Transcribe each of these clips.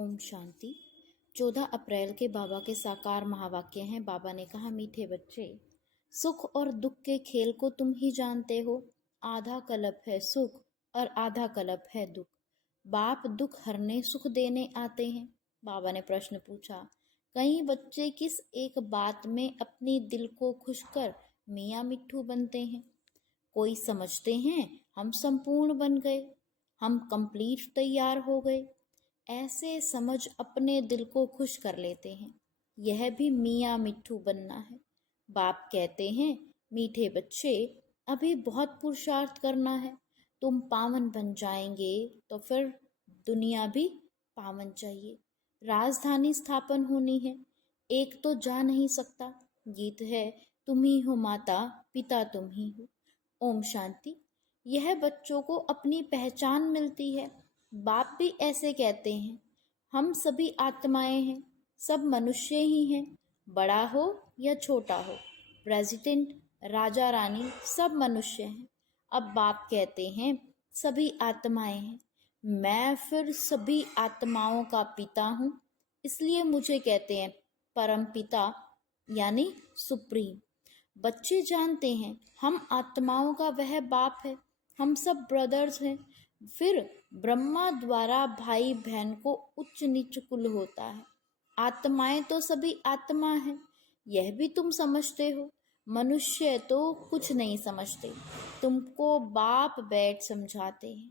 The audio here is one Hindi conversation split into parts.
ओम शांति। 14 अप्रैल के बाबा के साकार महावाक्य हैं। बाबा ने कहा, मीठे बच्चे, सुख और दुख के खेल को तुम ही जानते हो। आधा कल्प है सुख और आधा कल्प है दुख। बाप दुख हरने सुख देने आते हैं। बाबा ने प्रश्न पूछा, कई बच्चे किस एक बात में अपनी दिल को खुश कर मियाँ मिट्ठू बनते हैं। कोई समझते हैं हम संपूर्ण बन गए, हम कंप्लीट तैयार हो गए। ऐसे समझ अपने दिल को खुश कर लेते हैं। यह भी मियाँ मिट्ठू बनना है। बाप कहते हैं, मीठे बच्चे, अभी बहुत पुरुषार्थ करना है। तुम पावन बन जाएंगे तो फिर दुनिया भी पावन चाहिए। राजधानी स्थापन होनी है। एक तो जा नहीं सकता। गीत है, तुम ही हो माता पिता तुम ही हो। ओम शांति। यह बच्चों को अपनी पहचान मिलती है। बाप भी ऐसे कहते हैं, हम सभी आत्माएं हैं, सब मनुष्य ही हैं। बड़ा हो या छोटा हो, प्रेसिडेंट, राजा रानी, सब मनुष्य हैं। अब बाप कहते हैं, सभी आत्माएं हैं। मैं फिर सभी आत्माओं का पिता हूँ, इसलिए मुझे कहते हैं परम पिता, यानी सुप्रीम। बच्चे जानते हैं हम आत्माओं का वह बाप है, हम सब ब्रदर्स हैं। फिर ब्रह्मा द्वारा भाई बहन को उच्च नीच कुल होता है। आत्माएं तो सभी आत्मा हैं, यह भी तुम समझते हो। मनुष्य तो कुछ नहीं समझते, तुमको बाप बैठ समझाते हैं।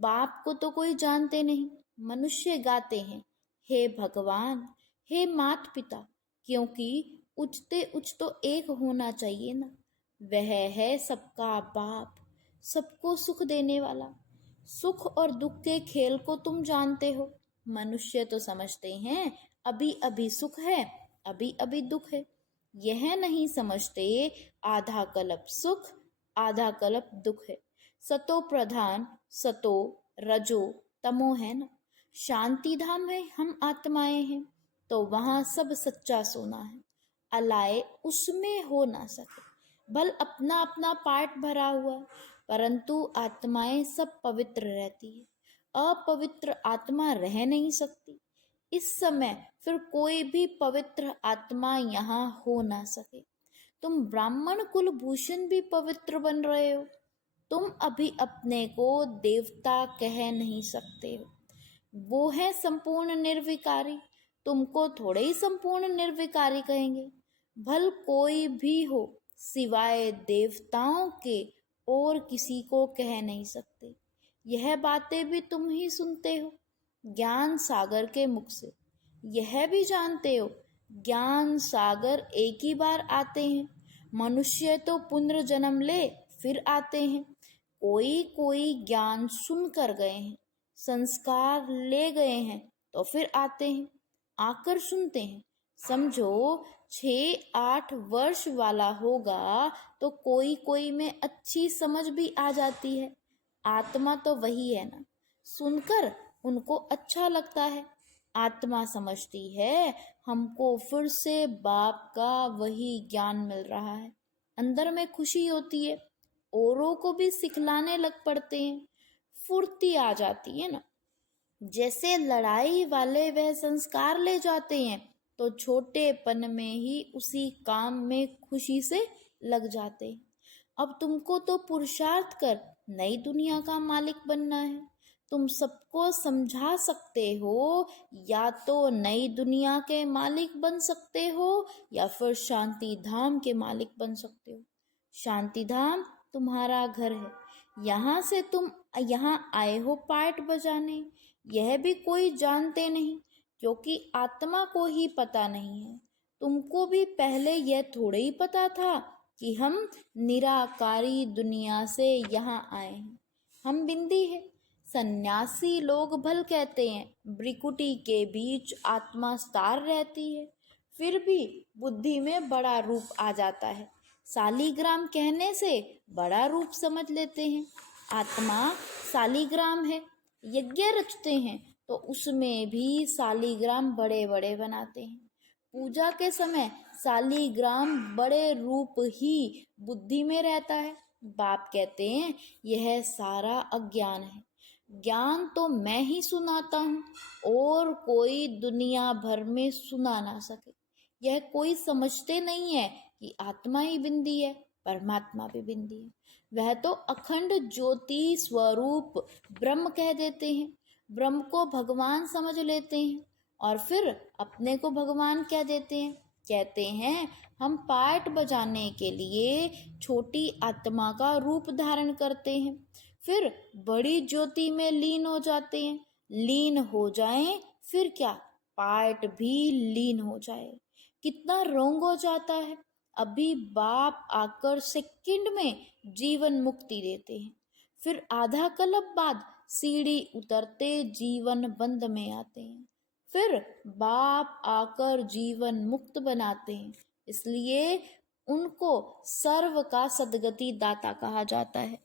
बाप को तो कोई जानते नहीं। मनुष्य गाते हैं, हे भगवान, हे मात पिता, क्योंकि उचते उच तो एक होना चाहिए ना। वह है सबका बाप, सबको सुख देने वाला। सुख और दुख के खेल को तुम जानते हो। मनुष्य तो समझते हैं अभी अभी सुख है, अभी अभी दुख है। यह नहीं समझते आधा कल्प सुख आधा कल्प दुख है। सतो प्रधान, सतो रजो तमो है ना। शांति धाम है, हम आत्माएं हैं, तो वहां सब सच्चा सोना है। अलाए उसमें हो ना सके। बल अपना अपना पार्ट भरा हुआ, परंतु आत्माएं सब पवित्र रहती है। अपवित्र आत्मा रह नहीं सकती। इस समय फिर कोई भी पवित्र आत्मा यहाँ हो ना सके। तुम ब्राह्मण कुल भूषण भी पवित्र बन रहे हो। तुम अभी अपने को देवता कह नहीं सकते हो। वो है संपूर्ण निर्विकारी। तुमको थोड़े ही संपूर्ण निर्विकारी कहेंगे। भल कोई भी हो, सिवाय देवताओं के और किसी को कह नहीं सकते। यह बातें भी तुम ही सुनते हो ज्ञान सागर के मुख से। यह भी जानते हो ज्ञान सागर एक ही बार आते हैं। मनुष्य तो पुनर्जन्म ले फिर आते हैं। कोई कोई ज्ञान सुन कर गए हैं, संस्कार ले गए हैं, तो फिर आते हैं, आकर सुनते हैं। समझो 6-8 वर्ष वाला होगा तो कोई कोई में अच्छी समझ भी आ जाती है। आत्मा तो वही है ना, सुनकर उनको अच्छा लगता है। आत्मा समझती है हमको फिर से बाप का वही ज्ञान मिल रहा है। अंदर में खुशी होती है, औरों को भी सिखलाने लग पड़ते हैं, फुर्ती आ जाती है ना। जैसे लड़ाई वाले वह संस्कार ले जाते हैं तो छोटेपन में ही उसी काम में खुशी से लग जाते हैं। अब तुमको तो पुरुषार्थ कर नई दुनिया का मालिक बनना है। तुम सबको समझा सकते हो, या तो नई दुनिया के मालिक बन सकते हो या फिर शांति धाम के मालिक बन सकते हो। शांति धाम तुम्हारा घर है, यहाँ से तुम यहाँ आए हो पार्ट बजाने। यह भी कोई जानते नहीं, क्योंकि आत्मा को ही पता नहीं है। तुमको भी पहले यह थोड़े ही पता था कि हम निराकारी दुनिया से यहाँ आए हैं। हम बिंदी है। सन्यासी लोग भल कहते हैं ब्रिकुटी के बीच आत्मा स्तार रहती है, फिर भी बुद्धि में बड़ा रूप आ जाता है। सालीग्राम कहने से बड़ा रूप समझ लेते हैं। आत्मा सालीग्राम है। यज्ञ रचते हैं तो उसमें भी सालीग्राम बड़े बड़े बनाते हैं। पूजा के समय सालीग्राम बड़े रूप ही बुद्धि में रहता है। बाप कहते हैं यह सारा अज्ञान है। ज्ञान तो मैं ही सुनाता हूँ और कोई दुनिया भर में सुना ना सके। यह कोई समझते नहीं है कि आत्मा ही बिंदी है, परमात्मा भी बिंदी है। वह तो अखंड ज्योति स्वरूप ब्रह्म कह देते हैं, ब्रह्म को भगवान समझ लेते हैं और फिर अपने को भगवान कह देते हैं। कहते हैं हम पार्ट बजाने के लिए छोटी आत्मा का रूप धारण करते हैं, फिर बड़ी ज्योति में लीन हो जाते हैं। लीन हो जाएं फिर क्या, पार्ट भी लीन हो जाए। कितना रोंग हो जाता है। अभी बाप आकर सेकंड में जीवन मुक्ति देते हैं, फिर आधा कल्प बाद सीढ़ी उतरते जीवन बंद में आते हैं, फिर बाप आकर जीवन मुक्त बनाते हैं। इसलिए उनको सर्व का सदगति दाता कहा जाता है।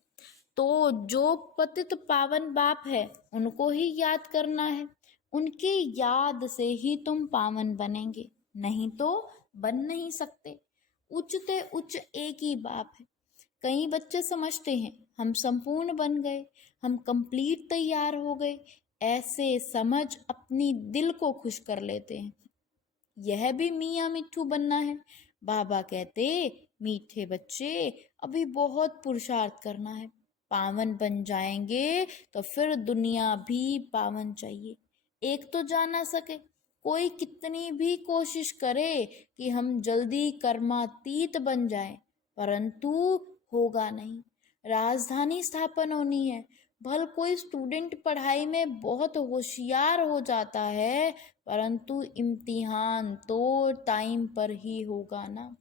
तो जो पतित पावन बाप है उनको ही याद करना है, उनकी याद से ही तुम पावन बनेंगे, नहीं तो बन नहीं सकते। उच्चते उच्च एक ही बाप है। कई बच्चे समझते हैं हम संपूर्ण बन गए, हम कंप्लीट तैयार हो गए, ऐसे समझ अपनी दिल को खुश कर लेते हैं। यह भी मियाँ मिट्ठू बनना है। बाबा कहते मीठे बच्चे अभी बहुत पुरुषार्थ करना है, पावन बन जाएंगे तो फिर दुनिया भी पावन चाहिए। एक तो जा ना सके, कोई कितनी भी कोशिश करे कि हम जल्दी कर्मातीत बन जाएं, परंतु होगा नहीं। राजधानी स्थापन होनी है। भल कोई स्टूडेंट पढ़ाई में बहुत होशियार हो जाता है, परंतु इम्तिहान तो टाइम पर ही होगा ना।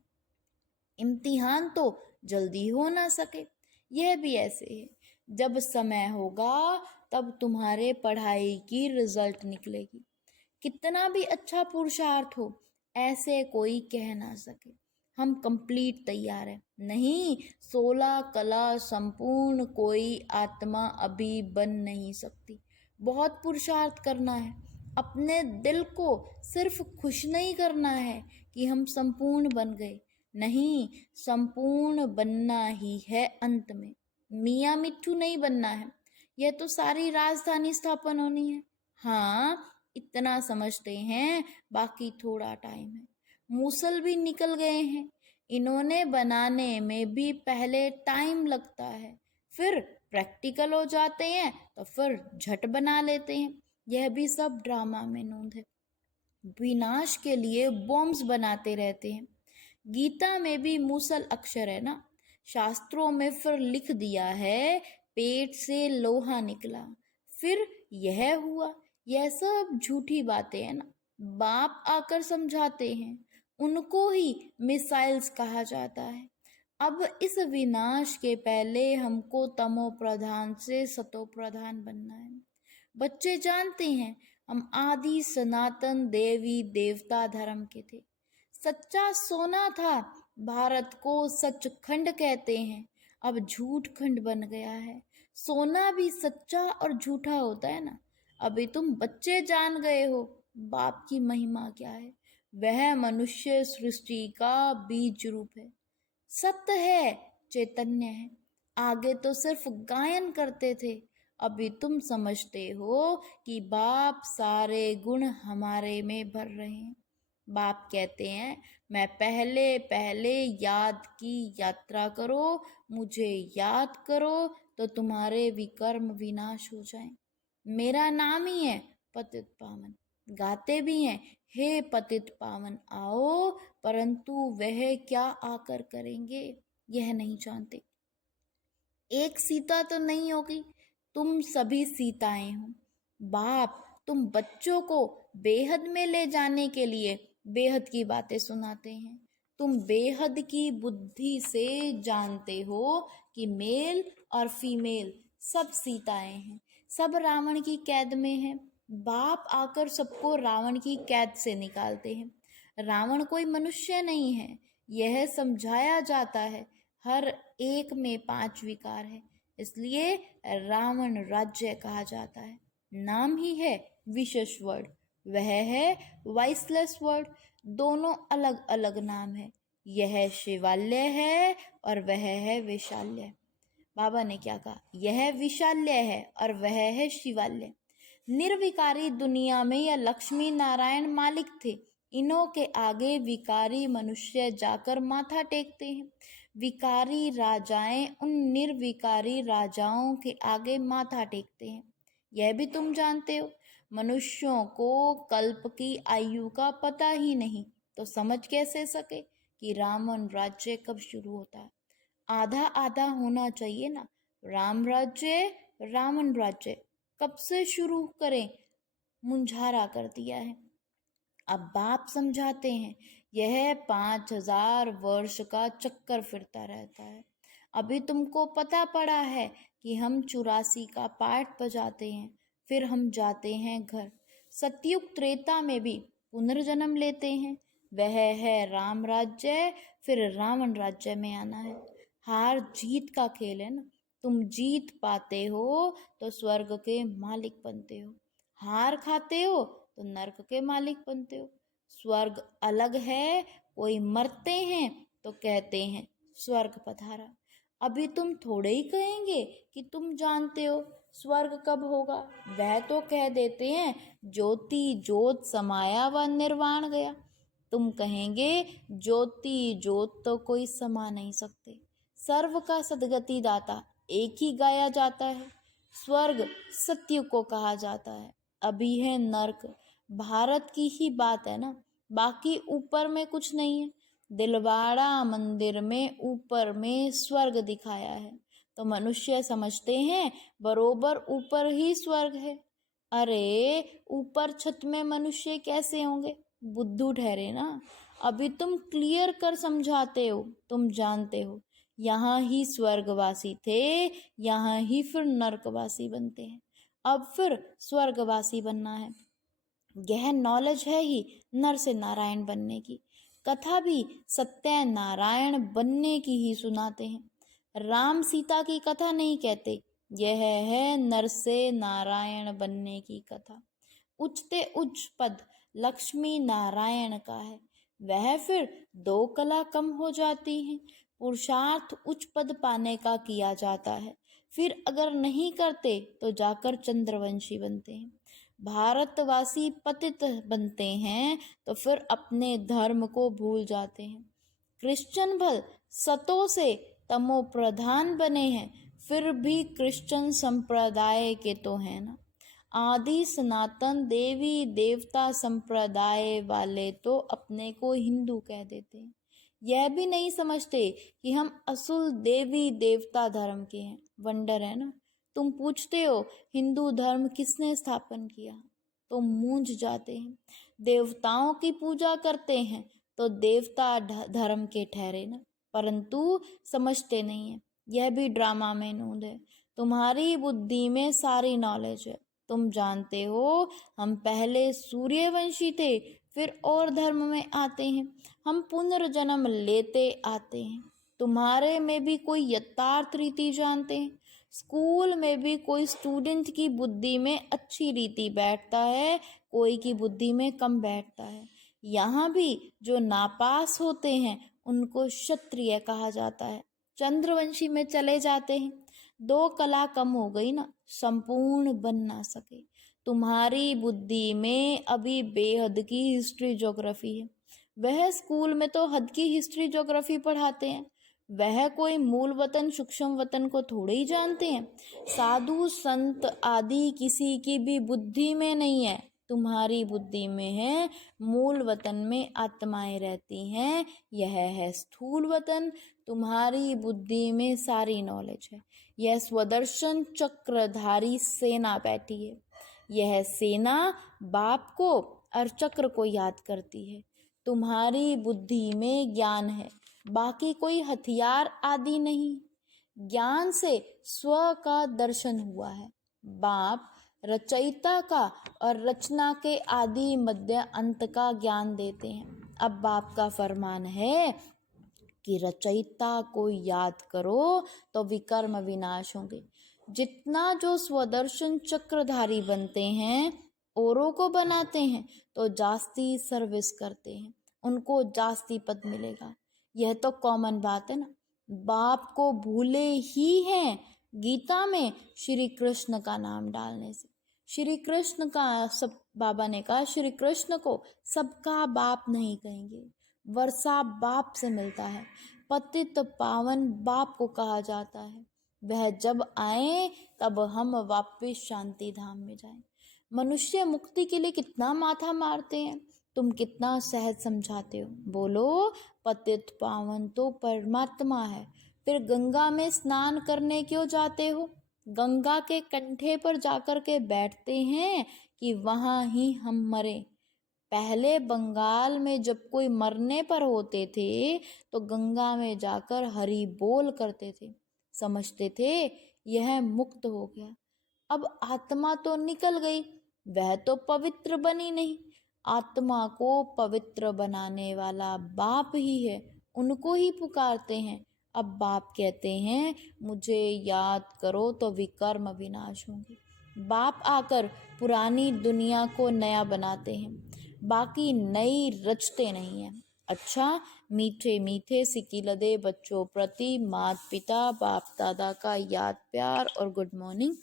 इम्तिहान तो जल्दी हो ना सके। यह भी ऐसे है, जब समय होगा तब तुम्हारे पढ़ाई की रिजल्ट निकलेगी। कितना भी अच्छा पुरुषार्थ हो, ऐसे कोई कह ना सके हम कंप्लीट तैयार है। नहीं, 16 कला संपूर्ण कोई आत्मा अभी बन नहीं सकती। बहुत पुरुषार्थ करना है। अपने दिल को सिर्फ खुश नहीं करना है कि हम संपूर्ण बन गए, नहीं, संपूर्ण बनना ही है अंत में। मियाँ मिट्ठू नहीं बनना है। यह तो सारी राजधानी स्थापन होनी है। हाँ, इतना समझते हैं, बाकी थोड़ा टाइम है। मूसल भी निकल गए हैं, इन्होंने बनाने में भी पहले टाइम लगता है, फिर प्रैक्टिकल हो जाते हैं तो फिर झट बना लेते हैं। यह भी सब ड्रामा में नोंद है। विनाश के लिए बॉम्ब्स बनाते रहते हैं। गीता में भी मूसल अक्षर है ना, शास्त्रों में फिर लिख दिया है पेट से लोहा निकला, फिर यह हुआ। यह सब झूठी बातें हैं ना। बाप आकर समझाते हैं, उनको ही मिसाइल्स कहा जाता है। अब इस विनाश के पहले हमको तमो प्रधान से सतो प्रधान बनना है। बच्चे जानते हैं हम आदि सनातन देवी देवता धर्म के थे। सच्चा सोना था, भारत को सचखंड कहते हैं, अब झूठ खंड बन गया है। सोना भी सच्चा और झूठा होता है ना। अभी तुम बच्चे जान गए हो बाप की महिमा क्या है। वह मनुष्य सृष्टि का बीज रूप है, सत्य है, चैतन्य है। आगे तो सिर्फ गायन करते थे, अभी तुम समझते हो कि बाप सारे गुण हमारे में भर रहे हैं। बाप कहते हैं मैं पहले पहले याद की यात्रा करो, मुझे याद करो तो तुम्हारे विकर्म विनाश हो जाएं। मेरा नाम ही है पतित पावन। गाते भी हैं हे पतित पावन आओ, परंतु वह क्या आकर करेंगे यह नहीं जानते। एक सीता तो नहीं होगी, तुम सभी सीताएं हो। बाप तुम बच्चों को बेहद में ले जाने के लिए बेहद की बातें सुनाते हैं। तुम बेहद की बुद्धि से जानते हो कि मेल और फीमेल सब सीताएं हैं, सब रावण की कैद में हैं। बाप आकर सबको रावण की कैद से निकालते हैं। रावण कोई मनुष्य नहीं है, यह समझाया जाता है। हर एक में 5 विकार है, इसलिए रावण राज्य कहा जाता है। नाम ही है विशेष वर्ड, वह है वाइसलेस वर्ड। दोनों अलग अलग नाम है, यह शिवालय है और वह है विशाल्य। बाबा ने क्या कहा, यह विशाल्य है और वह है शिवाल्य। निर्विकारी दुनिया में यह लक्ष्मी नारायण मालिक थे। इन्हों के आगे विकारी मनुष्य जाकर माथा टेकते हैं। विकारी राजाएं उन निर्विकारी राजाओं के आगे माथा टेकते हैं। यह भी तुम जानते हो। मनुष्यों को कल्प की आयु का पता ही नहीं, तो समझ कैसे सके कि रावण राज्य कब शुरू होता है। आधा आधा होना चाहिए ना। राम राज्य रावण राज्य कब से शुरू करें, मुंझारा कर दिया है। अब बाप समझाते हैं, यह 5000 वर्ष का चक्कर फिरता रहता है। अभी तुमको पता पड़ा है कि हम 84 का पाठ बजाते हैं, फिर हम जाते हैं घर। सतयुग त्रेता में भी पुनर्जन्म लेते हैं, वह है राम राज्य, फिर रावण राज्य में आना है। हार जीत का खेल है ना। तुम जीत पाते हो तो स्वर्ग के मालिक बनते हो, हार खाते हो तो नरक के मालिक बनते हो। स्वर्ग अलग है, कोई मरते हैं तो कहते हैं स्वर्ग पधारा। अभी तुम थोड़े ही कहेंगे कि तुम जानते हो स्वर्ग कब होगा, वह तो कह देते हैं ज्योति ज्योत समाया व निर्वाण गया। तुम कहेंगे ज्योति ज्योत तो कोई समा नहीं सकते। सर्व का सदगति दाता एक ही गाया जाता है। स्वर्ग सत्य को कहा जाता है, अभी है नर्क। भारत की ही बात है ना, बाकी ऊपर में कुछ नहीं है। दिलवाड़ा मंदिर में ऊपर में स्वर्ग दिखाया है, तो मनुष्य समझते हैं बरोबर ऊपर ही स्वर्ग है। अरे ऊपर छत में मनुष्य कैसे होंगे, बुद्धू ठहरे ना। अभी तुम क्लियर कर समझाते हो, तुम जानते हो यहाँ ही स्वर्गवासी थे, यहाँ ही फिर नरकवासी बनते हैं। अब फिर स्वर्गवासी बनना है। यह नॉलेज है ही नर से नारायण बनने की। कथा भी सत्य नारायण बनने की ही सुनाते हैं। राम सीता की कथा नहीं कहते, यह है नर से नारायण बनने की कथा। उच्चते उच्च पद लक्ष्मी नारायण का है, वह फिर 2 कला कम हो जाती हैं। पुरुषार्थ उच्च पद पाने का किया जाता है, फिर अगर नहीं करते तो जाकर चंद्रवंशी बनते हैं। भारतवासी पतित बनते हैं तो फिर अपने धर्म को भूल जाते हैं। क्रिश्चियन भल सतों से तमो प्रधान बने हैं, फिर भी क्रिश्चियन संप्रदाय के तो हैं ना। आदि सनातन देवी देवता संप्रदाय वाले तो अपने को हिंदू कह देते हैं। यह भी नहीं समझते कि हम असुल देवी देवता धर्म के हैं। वंडर है ना। तुम पूछते हो हिंदू धर्म किसने स्थापन किया, तो मूंझ जाते हैं। देवताओं की पूजा करते हैं तो देवता धर्म के ठहरे ना, परंतु समझते नहीं है। यह भी ड्रामा में नूंद है। तुम्हारी बुद्धि में सारी नॉलेज है, तुम जानते हो हम पहले सूर्यवंशी थे, फिर और धर्म में आते हैं। हम पुनर्जन्म लेते आते हैं। तुम्हारे में भी कोई यथार्थ रीति जानते हैं। स्कूल में भी कोई स्टूडेंट की बुद्धि में अच्छी रीति बैठता है, कोई की बुद्धि में कम बैठता है। यहाँ भी जो नापास होते हैं उनको क्षत्रिय कहा जाता है। चंद्रवंशी में चले जाते हैं। 2 कला कम हो गई ना, संपूर्ण बन ना सके। तुम्हारी बुद्धि में अभी बेहद की हिस्ट्री ज्योग्राफी है। वह स्कूल में तो हद की हिस्ट्री ज्योग्राफी पढ़ाते हैं, वह कोई मूल वतन सूक्ष्म वतन को थोड़े ही जानते हैं। साधु संत आदि किसी की भी बुद्धि में नहीं है, तुम्हारी बुद्धि में है। मूल वतन में आत्माएं रहती हैं, यह है स्थूल वतन। तुम्हारी बुद्धि में सारी नॉलेज है। यह स्वदर्शन चक्रधारी सेना बैठी है। यह सेना बाप को और चक्र को याद करती है। तुम्हारी बुद्धि में ज्ञान है, बाकी कोई हथियार आदि नहीं। ज्ञान से स्व का दर्शन हुआ है। बाप रचयिता का और रचना के आदि मध्य अंत का ज्ञान देते हैं। अब बाप का फरमान है कि रचयिता को याद करो तो विकर्म विनाश होंगे। जितना जो स्वदर्शन चक्रधारी बनते हैं, औरों को बनाते हैं तो जास्ती सर्विस करते हैं, उनको जास्ती पद मिलेगा। यह तो कॉमन बात है ना। बाप को भूले ही हैं गीता में श्री कृष्ण का नाम डालने से। श्री कृष्ण का सब, बाबा ने कहा श्री कृष्ण को सबका बाप नहीं कहेंगे, वर्षा बाप से मिलता है, पतित पावन बाप को कहा जाता है। वह जब आए तब हम वापस शांति धाम में जाएं। मनुष्य मुक्ति के लिए कितना माथा मारते हैं, तुम कितना सहज समझाते हो। बोलो पतित पावन तो परमात्मा है, फिर गंगा में स्नान करने क्यों जाते हो? गंगा के कंठे पर जाकर के बैठते हैं कि वहां ही हम मरे। पहले बंगाल में जब कोई मरने पर होते थे तो गंगा में जाकर हरि बोल करते थे, समझते थे यह मुक्त हो गया। अब आत्मा तो निकल गई, वह तो पवित्र बनी नहीं। आत्मा को पवित्र बनाने वाला बाप ही है, उनको ही पुकारते हैं। अब बाप कहते हैं मुझे याद करो तो विकर्म विनाश होंगे। बाप आकर पुरानी दुनिया को नया बनाते हैं, बाकी नई रचते नहीं हैं। अच्छा, मीठे मीठे सिकिलदे बच्चों प्रति माता पिता बाप दादा का याद प्यार और गुड मॉर्निंग।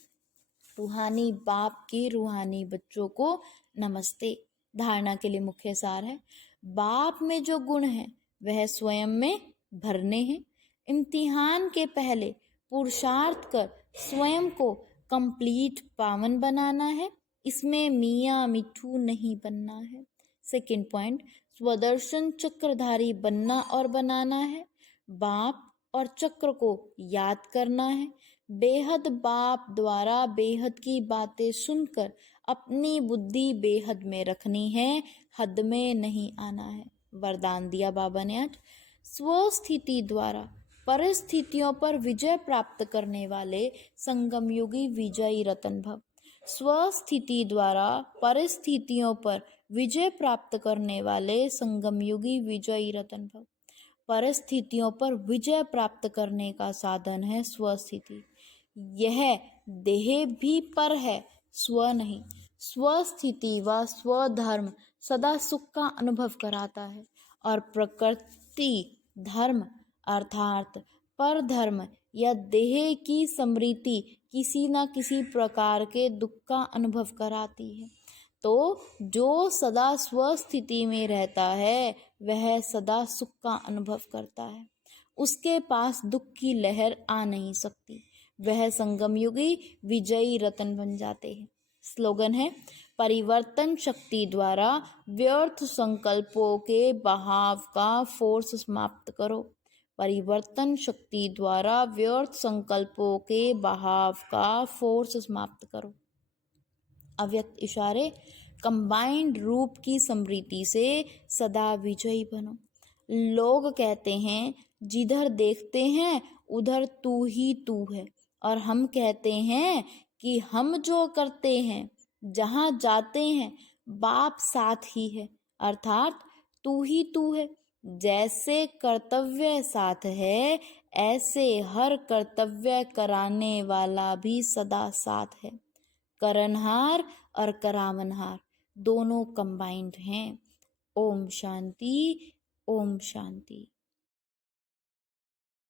रूहानी बाप के रूहानी बच्चों को नमस्ते। धारणा के लिए मुख्य सार है, बाप में जो गुण है वह स्वयं में भरने हैं। इम्तिहान के पहले पुरुषार्थ कर स्वयं को कंप्लीट पावन बनाना है, इसमें मियाँ मिठू नहीं बनना है। सेकंड पॉइंट, स्वदर्शन चक्रधारी बनना और बनाना है। बाप और चक्र को याद करना है। बेहद बाप द्वारा बेहद की बातें सुनकर अपनी बुद्धि बेहद में रखनी है, हद में नहीं आना है। वरदान दिया बाबा ने आज, स्वस्थिति द्वारा परिस्थितियों पर विजय प्राप्त करने वाले संगम युगी विजयी रतन भव। स्वस्थिति द्वारा परिस्थितियों पर विजय प्राप्त करने वाले संगम युगी विजयी रतन भव। परिस्थितियों पर विजय प्राप्त करने का साधन है स्वस्थिति। यह देह भी पर है, स्व नहीं। स्वस्थिति व स्वधर्म सदा सुख का अनुभव कराता है और प्रकृति धर्म अर्थात पर धर्म या देह की समृद्धि किसी न किसी प्रकार के दुख का अनुभव कराती है। तो जो सदा स्वस्थिति में रहता है वह सदा सुख का अनुभव करता है, उसके पास दुख की लहर आ नहीं सकती, वह संगम युगी विजयी रतन बन जाते हैं। स्लोगन है, परिवर्तन शक्ति द्वारा व्यर्थ संकल्पों के बहाव का फोर्स समाप्त करो। परिवर्तन शक्ति द्वारा व्यर्थ संकल्पों के बहाव का फोर्स समाप्त करो। अव्यक्त इशारे, कंबाइंड रूप की समृद्धि से सदा विजयी बनो। लोग कहते हैं जिधर देखते हैं उधर तू ही तू है, और हम कहते हैं कि हम जो करते हैं जहाँ जाते हैं बाप साथ ही है, अर्थात तू ही तू है। जैसे कर्तव्य साथ है ऐसे हर कर्तव्य कराने वाला भी सदा साथ है। करनहार और करावनहार दोनों कंबाइंड हैं। ओम शांति, ओम शांति।